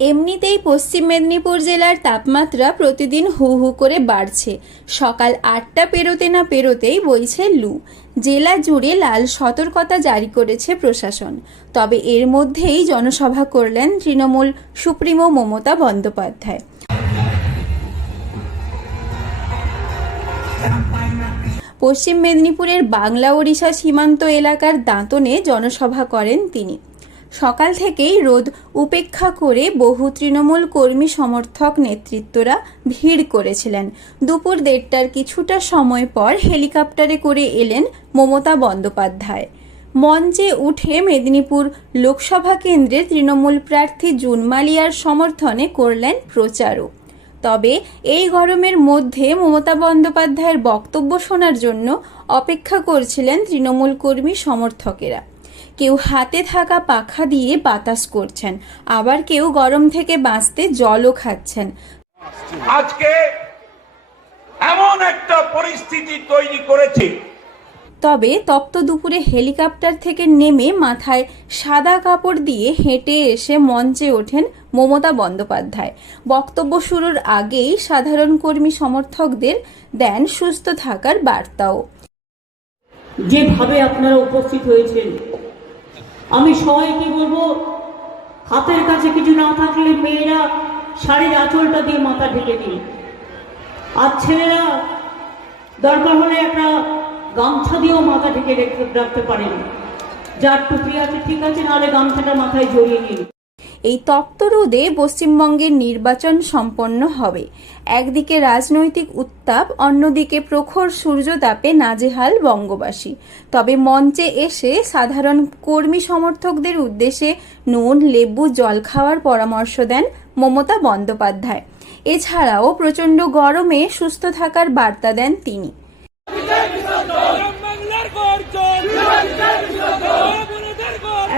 এমনিতেই পশ্চিম মেদিনীপুর জেলার তাপমাত্রা প্রতিদিন হু হু করে বাড়ছে। সকাল ৮টা পেরোতে না পেরোতেই বইছে লু। জেলা জুড়ে লাল সতর্কতা জারি করেছে প্রশাসন। তবে এর মধ্যেই জনসভা করলেন তৃণমূল সুপ্রিমো মমতা বন্দ্যোপাধ্যায়। পশ্চিম মেদিনীপুরের বাংলা ওড়িশা সীমান্ত এলাকার দাঁতনে জনসভা করেন তিনি। সকাল থেকেই রোদ উপেক্ষা করে বহু তৃণমূল কর্মী সমর্থক নেতৃত্বরা ভিড় করেছিলেন। দুপুর 1:30টার কিছুটা সময় পর হেলিকপ্টারে করে এলেন মমতা বন্দ্যোপাধ্যায়। মঞ্চে উঠে মেদিনীপুর লোকসভা কেন্দ্রের তৃণমূল প্রার্থী জুন মালিয়ার সমর্থনে করলেন প্রচারও। তবে এই গরমের মধ্যে মমতা বন্দ্যোপাধ্যায়ের বক্তব্য শোনার জন্য অপেক্ষা করছিলেন তৃণমূল কর্মী সমর্থকেরা। কেউ হাতে থাকা পাখা দিয়ে বাতাস করছেন, আবার কেউ গরম থেকে বাঁচতে জলও খাচ্ছেন। আজকে এমন একটা পরিস্থিতি তৈরি করেছে। তবে তপ্ত দুপুরে হেলিকপ্টার থেকে নেমে মাথায় সাদা কাপড় দিয়ে হেঁটে এসে মঞ্চে ওঠেন মমতা বন্দ্যোপাধ্যায়। বক্তব্য শুরুর আগেই সাধারণ কর্মী সমর্থকদের দেন সুস্থ থাকার বার্তাও। যেভাবে আপনারা উপস্থিত হয়েছেন, আমি সবাইকে বলবো, হাতের কাছে কিছু না থাকলে মেয়েরা শাড়ির আঁচলটা দিয়ে মাথা ঢেকে দিন, আর ছেলেরা দরকার হলে একটা গামছা দিয়েও মাথা ঢেকে রাখতে পারেন। যার টুপি আছে ঠিক আছে, নাহলে গামছাটা মাথায় জড়িয়ে নিন। এই তপ্ত রোদে পশ্চিমবঙ্গের নির্বাচন সম্পন্ন হবে। একদিকে রাজনৈতিক উত্তাপ, অন্যদিকে প্রখর সূর্যতাপে নাজেহাল বঙ্গবাসী। তবে মঞ্চে এসে সাধারণ কর্মী সমর্থকদের উদ্দেশ্যে নুন, লেবু, জল খাওয়ার পরামর্শ দেন মমতা বন্দ্যোপাধ্যায়। এছাড়াও প্রচণ্ড গরমে সুস্থ থাকার বার্তা দেন তিনি।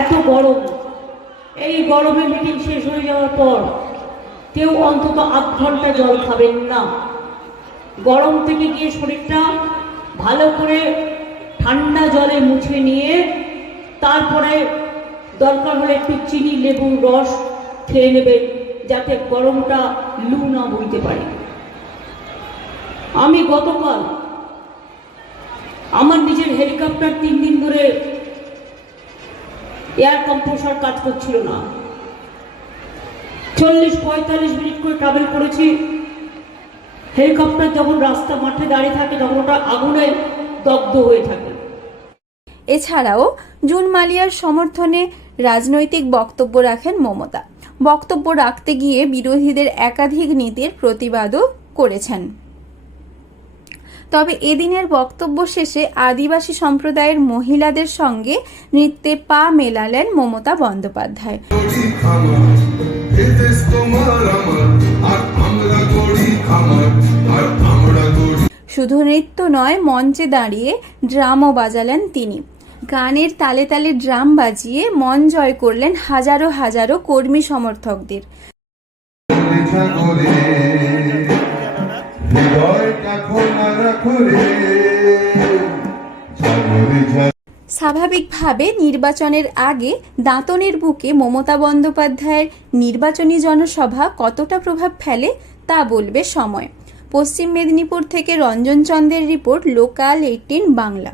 এত গরম, এই গরমে মিটিং শেষ হয়ে যাওয়ার পর কেউ অন্তত 8 ঘন্টা জল খাবেন না। গরম থেকে গিয়ে শরীরটা ভালো করে ঠান্ডা জলে মুছে নিয়ে তারপরে দরকার হলে একটু চিনি, লেবুর রস খেয়ে নেবেন, যাতে গরমটা লু না বইতে পারে। আমি গতকাল আমার নিজের হেলিকপ্টার 3 দিন ধরে এয়ার কম্প্রেসর কাজ করছিল না। 40-45 মিনিট করে ট্রাভেল করেছি। হেলিকপ্টার যখন রাস্তা মাঠে দাঁড়িয়ে থাকে তখন ওটা আগুনে দগ্ধ হয়ে থাকে। এছাড়াও জুন মালিয়ার সমর্থনে রাজনৈতিক বক্তব্য রাখেন মমতা। বক্তব্য রাখতে গিয়ে বিরোধীদের একাধিক নীতির প্রতিবাদও করেছেন। তবে এদিনের বক্তব্য শেষে আদিবাসী সম্প্রদায়ের মহিলাদের সঙ্গে নৃত্যে পা মেলালেন মমতা বন্দ্যোপাধ্যায়। শুধু নৃত্য নয়, মঞ্চে দাঁড়িয়ে ড্রামও বাজালেন তিনি। গানের তালে তালে ড্রাম বাজিয়ে মন জয় করলেন হাজারো হাজারো কর্মী সমর্থকদের। স্বাভাবিকভাবে নির্বাচনের আগে দাঁতনের বুকে মমতা বন্দ্যোপাধ্যায়ের নির্বাচনী জনসভা কতটা প্রভাব ফেলে তা বলবে সময়। পশ্চিম মেদিনীপুর থেকে রঞ্জন চন্দ্রের রিপোর্ট, লোকাল 18 বাংলা।